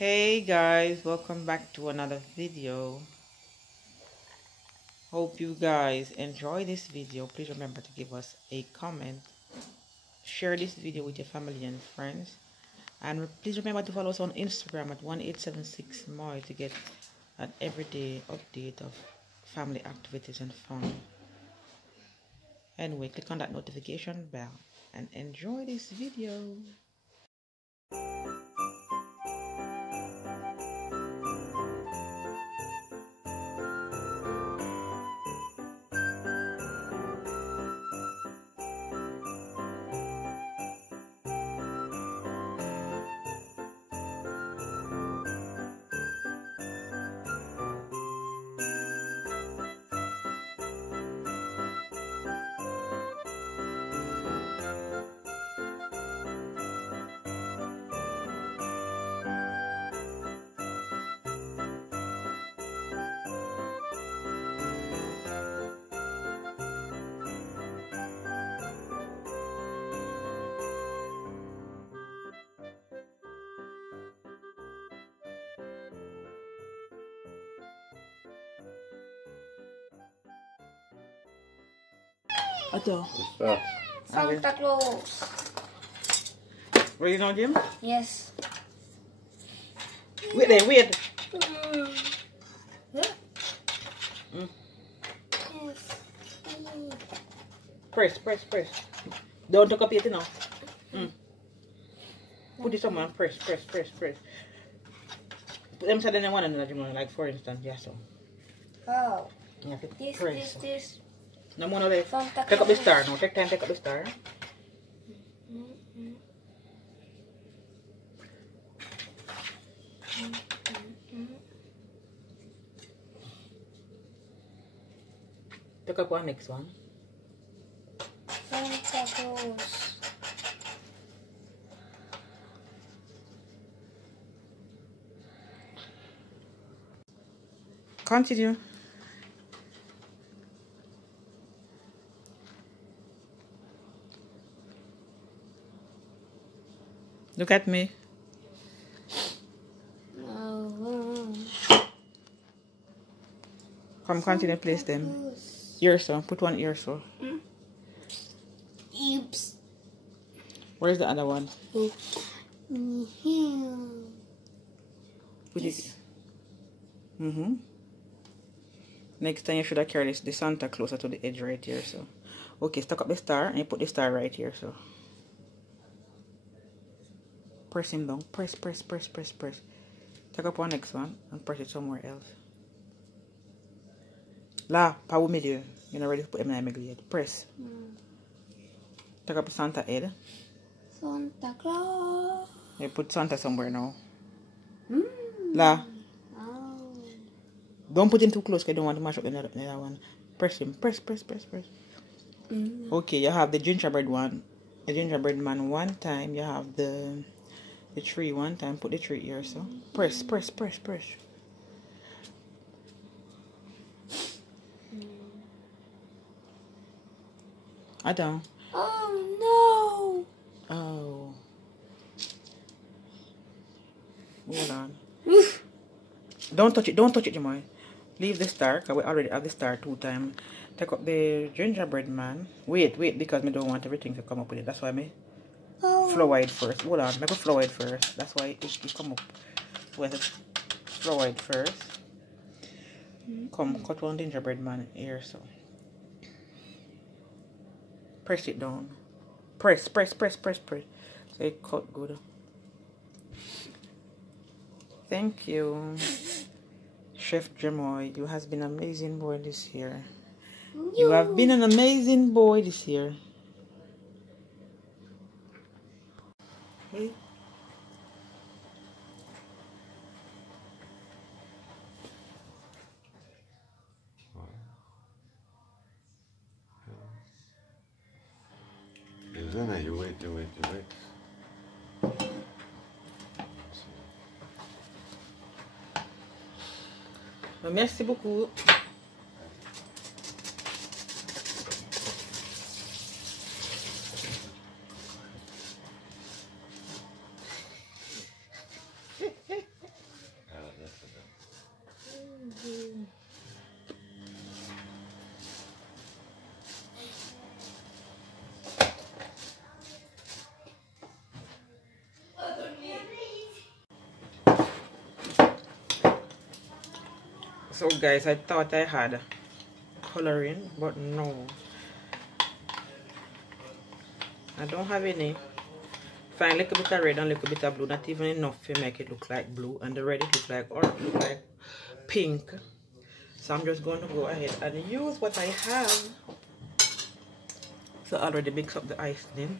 Hey guys, welcome back to another video. Hope you guys enjoy this video. Please remember to give us a comment, share this video with your family and friends, and please remember to follow us on Instagram at 1876moy to get an everyday update of family activities and fun. Anyway, click on that notification bell and enjoy this video. Ato. Santa Claus. Ready now, Jim? Yes. Wait there, wait. Yeah. Mm. Yes. Press. Don't talk up yet now. Put it somewhere and press. Put them so then one another, Jim, like for instance, yeah, so. Oh. You have to This, press. this. No more there. Santa Take up the Claus. star. No, take time, take up the star. Take up one next one. Santa Claus. Continue. Look at me. Come, continue, place them. Here, so. Put one here, so. Oops. Where's the other one? Put Yes. it. Next time you should have carried the Santa closer to the edge right here, so. Okay, stuck up the star and you put the star right here, so. Press him down. Press. Take up one next one and press it somewhere else. La, power middle. You're not ready to put him in the middle yet. Press. Take up the Santa head. Santa Claus. You put Santa somewhere now. La. Oh. Don't put him too close because I don't want to mash up the other one. Press him. Press. Okay, you have the gingerbread one. The gingerbread man one time. You have the tree one time. Put the tree here, so. Press. I don't. Oh no. Oh. Hold on. Don't touch it, Jamoy. Leave the star, because we already have the star 2 times. Take up the gingerbread man. Wait, because I don't want everything to come up with it. That's why I flour it first. Hold on, make it flour it first. That's why it come up with it. Flour it first. Come, cut one gingerbread man here, so. Press it down. Press. So it cut good. Thank you, Chef Jamoy. You has been an amazing boy this year. You have been an amazing boy this year. Hey. You wait. Merci beaucoup. So guys, I thought I had coloring, but no, I don't have any. Find a little bit of red and a little bit of blue, not even enough to make it look like blue, and the red it look like or look like pink. So I'm just going to go ahead and use what I have. So I already mix up the icing.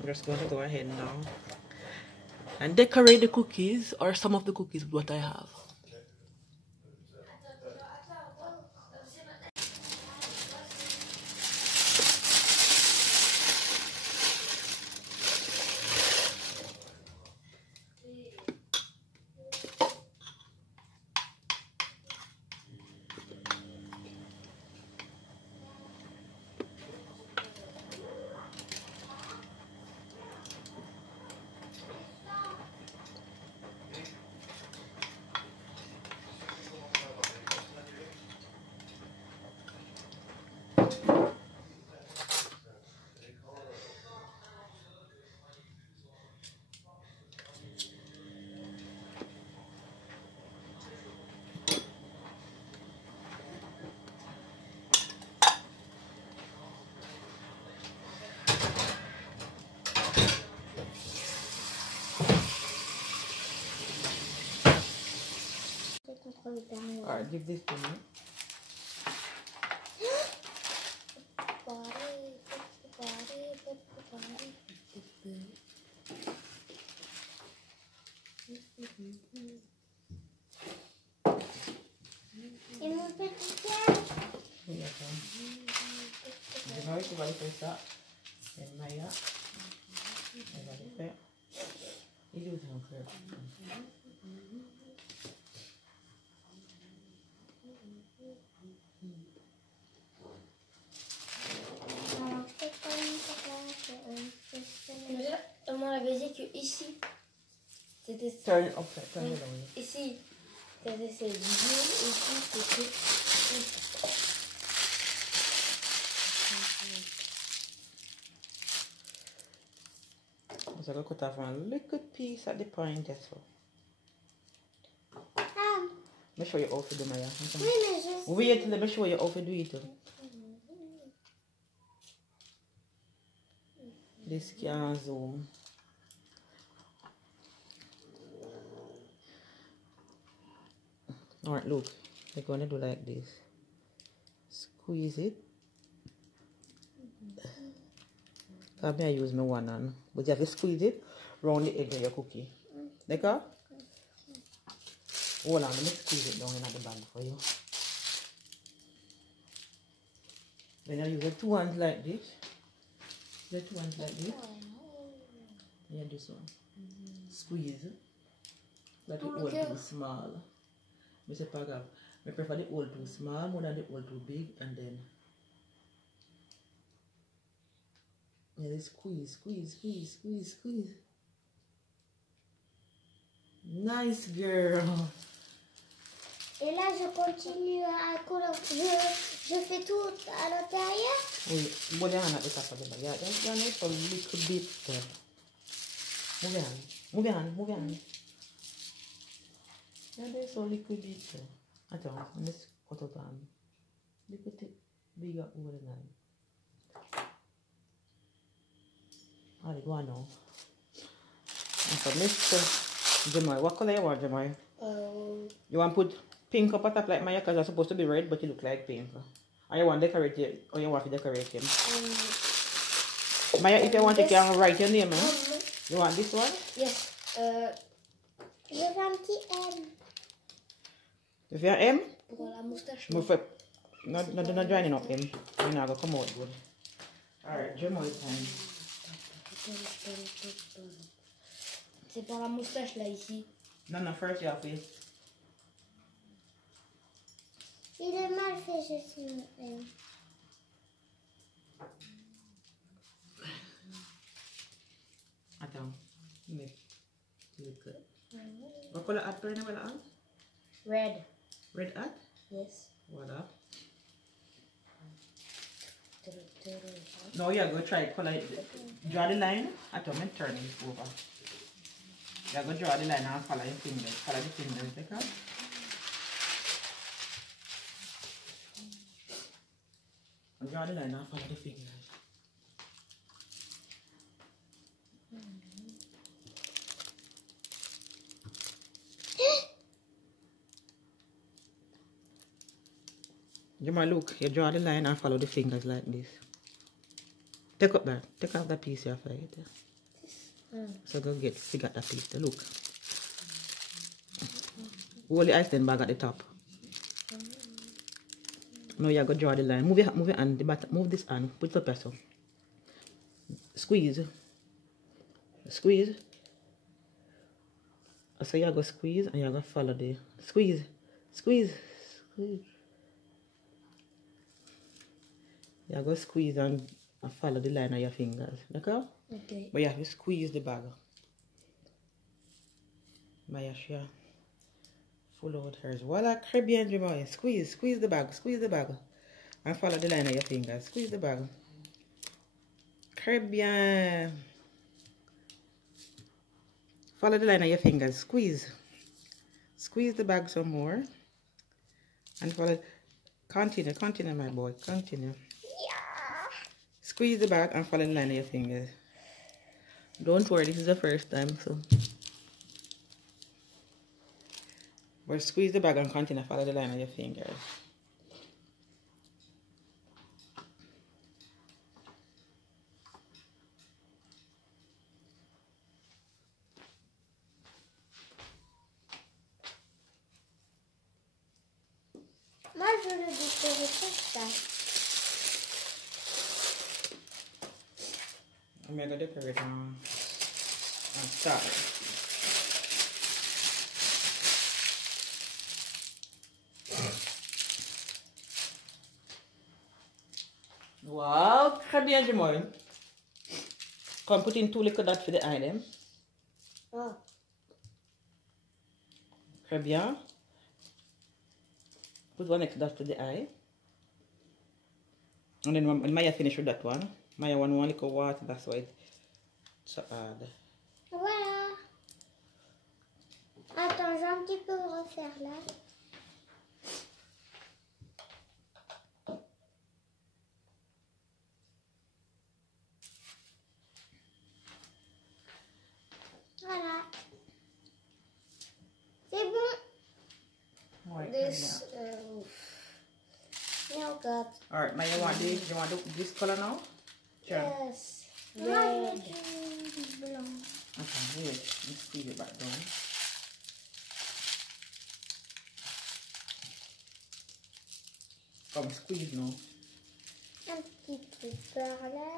I'm just going to go ahead now and decorate the cookies, or some of the cookies, with what I have. Alright, give this to me. Et mon petit cœur. Oui, attends. Je vais tu vas aller faire ça. Et Maya, elle va le faire. Il est où ton cœur? On m'avait dit que ici, c'était ça. Turn it upside, turn it away. Ici, c'était ces billets, ici, c'était... So I'm going to cut off a little piece at the point, that's all. Let me show you how to do Maya. Oui, mais je... Wait, let me show you how to do it. This can zoom. Alright, look. We're going to do like this. Squeeze it. I may use my one hand. But you have to squeeze it round the edge of your cookie. Like that? Hold on, let me squeeze it down in the band for you. Then I use the two hands like this. The two hands like this. Yeah, this one. Squeeze. Let the hole too small. I prefer the hole too small more than the hole too big, and then squeeze, squeeze, squeeze, squeeze, squeeze. Nice girl. Et là, je continue à colorier. Je fais tout à l'intérieur. Oui, put your hand at the top of the bag. Yeah, just run it a little bit. Move your hand. Move your hand. Move your hand. Yeah, there's a little bit. Attends, let's cut out hand. Little bit bigger over the line. Alright, go on now. And so, Mr. Jamal, what color you want, Jamal? You want to put pink up at top like Maya, because it's supposed to be red, but it look like pink. Or you want to decorate it, or you want to decorate him? Maya, if you want, you can write your name. You want this one? Yes. Je veux un petit M. If you're M? Pour la moustache. Not joining up him. You're not going to come out good. Alright, Jamal time. C'est pour la moustache là, ici. No, first you have to. Il est mal fait, je suis M. Attends. Look good. What color hat are you wearing? Red. Red hat? Yes. Voilà. No, you're going to try color it. Draw the line. I told me turn it over. You're going to draw the line and follow your fingers. Follow the fingers, okay? Draw the line and follow the fingers. You might look, you draw the line and follow the fingers like this. Take up that, take out that piece here for it. So go figure out that piece, look. Hold the ice then bag at the top. Now you go draw the line. Move your hand, move this hand, put it up here so. Squeeze. Squeeze. So you go squeeze and you go follow the squeeze. Squeeze. Squeeze. You go squeeze and follow the line of your fingers. Okay? Okay. But you have to squeeze the bag. Mayasha. Full out hers. Voila, Caribbean Jamaican. Squeeze the bag. Squeeze the bag. And follow the line of your fingers. Squeeze the bag. Caribbean. Follow the line of your fingers. Squeeze. Squeeze the bag some more. And follow. Continue, my boy. Continue. Squeeze the bag and follow the line of your fingers. Don't worry, this is the first time, so. But squeeze the bag and continue to follow the line of your fingers. Moi, je le décorer comme ça. I'm going to decorate and start. Wow, très bien, Jamoy. Come put in 2 little dots for the eye then. Oh. Très bien. Put 1 extra dot for the eye. And then when Maya finish with that one, Maya want 1 little water, that's why it's so hard. Voilà. Attends, j'ai un petit peu refaire là. Voilà. C'est bon. Right, This, now got. Alright, Maya, you want this color now? Sure. Yes. Red. Blanc. Okay, wait. Let's squeeze it back down. Come squeeze now. Un petit peu par là.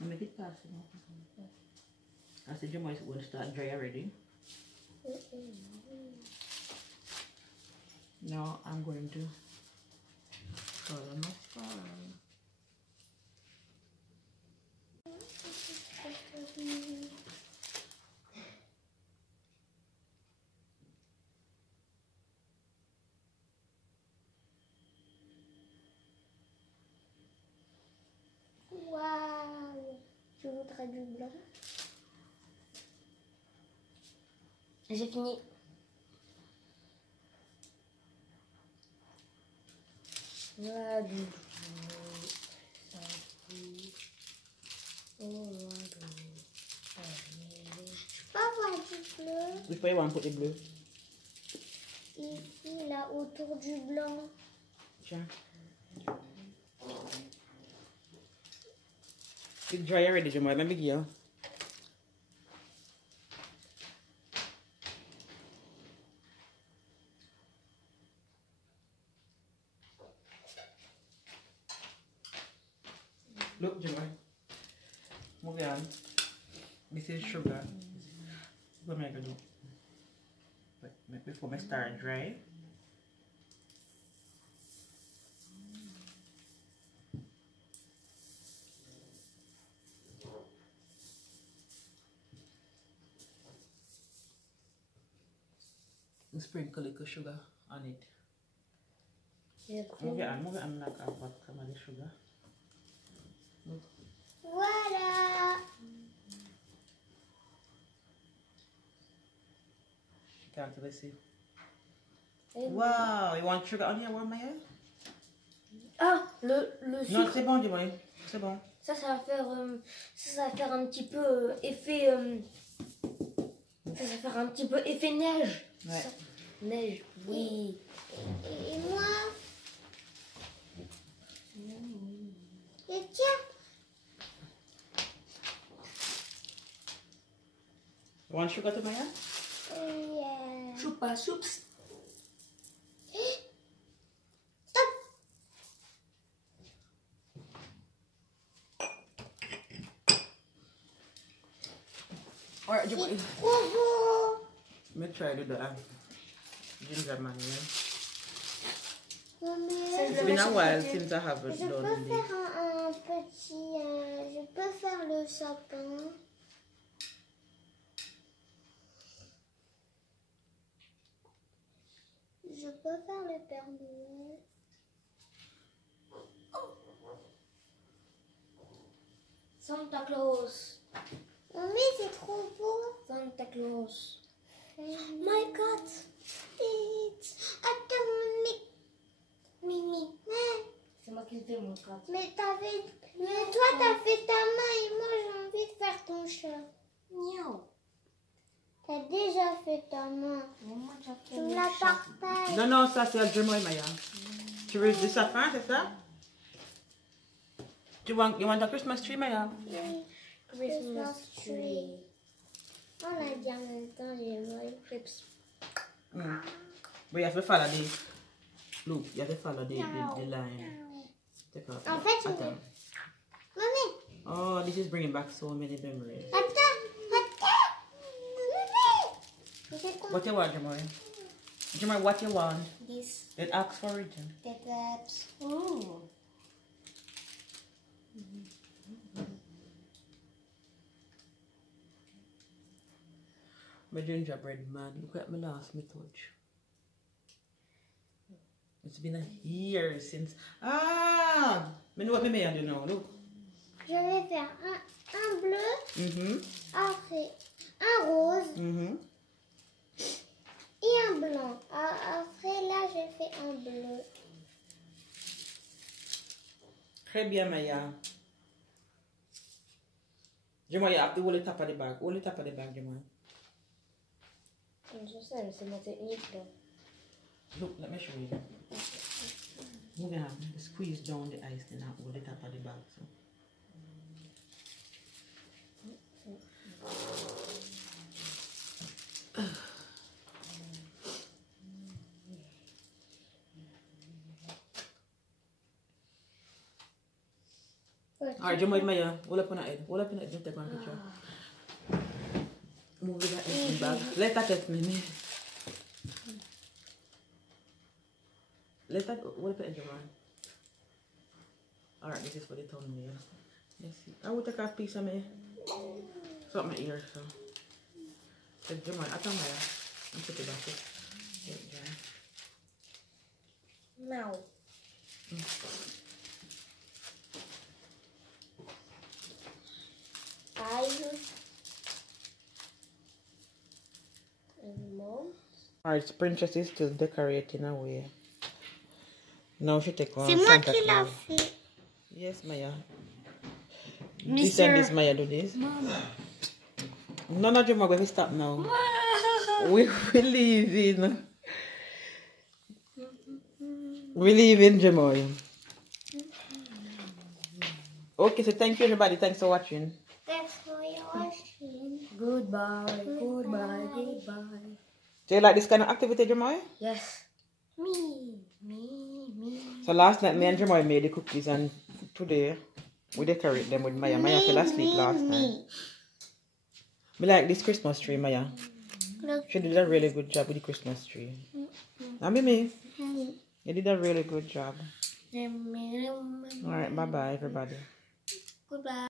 Make it fast. I said your mice going to start dry already. Now I'm going to color my star. Waouh! Je voudrais du blanc. J'ai fini. Voilà du bleu. Je peux avoir du bleu. Which way you want to put the blue? Ici, là, autour du blanc. Sure. It's dry already, Jamal. Let me give you. Look, Jamal. Move on. This is sugar. What am I going to do? But before I start dry. Sprinkle a little sugar on it. Move it on like a pot of the sugar. Voilà. Can't really see. Wow, you want sugar on your one, Maya? Ah, le sucre. Non, c'est bon, dis-moi. C'est bon. Ça va faire, ça va faire un petit peu effet, ça va faire un petit peu effet neige. Ouais. Ça, neige, oui. Et moi, et tiens. You want sugar to Maya? Yeah. Chupa chups. Stop. Alright, C'est you trop beau. me try to do that. Ginger man, yeah. Non, mais It's been a while since I haven't je peux done this. faire un petit, je peux faire le sapin. Je peux faire le Père Noël. Santa Claus. Oh, mais c'est trop beau. Santa Claus. My God. Attends, Mimi. C'est moi qui le fais mon cat. Mais toi, t'as fait ta main et moi, j'ai envie de faire ton chat. Miaou. T'as déjà fait ta main. Moi, j'ai fait Tu me mon la chat. partages. Non, non, ça c'est le Jemoy, Maya. Tu veux du sapin, c'est ça? You want a Christmas tree, Maya? Oui. Christmas tree. On a dit en même temps, j'ai mal. Chips. Mm. But you have to follow the, look, you have to follow the line. Take off. En fait, Attends. Maman, Oh, this is bringing back so many memories. attends. Maman. What you want, Jemoy? Jemoy, what you want? This. Then ask for it. Pepeps. Ooh. My gingerbread man, look at my last me touch. It's been a year since. Ah! I know what me may do now, look. Je vais faire un bleu, Mm-hmm. après un rose Mm-hmm. et un blanc. Après, là, j'ai fait un bleu. Très bien, Maya. Jemoy, you have to hold the top of the bag. Hold the top of the bag, Jemoy. Je sais, mais c'est ma technique là. Look, let me show you. Move your hand. Squeeze down the ice and hold the top of the bag. So. Alright, Jemoy, Maya, hold up on the head. Hold up on the head. Just take one picture. Move that in the bag. Let that touch me. Let that hold up on the Jemoy. Alright, this is for the thumbnail. Let's see. I will take a piece of me. It's up my ear, so. Take Jemoy, I tell Maya. I'm put it back. Now. And mom. Alright, Princess is still decorating away. Now she take one. C'est moi Santa qui l'a Claus. fait. Yes, Maya. This Mister. and this, Maya, do this. None of them are going to stop now. We leaving. We leaving, Jemoy. Okay, so thank you, everybody. Thanks for watching. Thanks for your watching. Goodbye. Goodbye. Goodbye. Do you like this kind of activity, Jemoy? Yes. Me. So last night, me and Jemoy made the cookies, and today we decorate them with Maya. Maya fell asleep last night. Me like this Christmas tree, Maya. She did a really good job with the Christmas tree. And me, you did a really good job. Alright, bye-bye, everybody. Goodbye.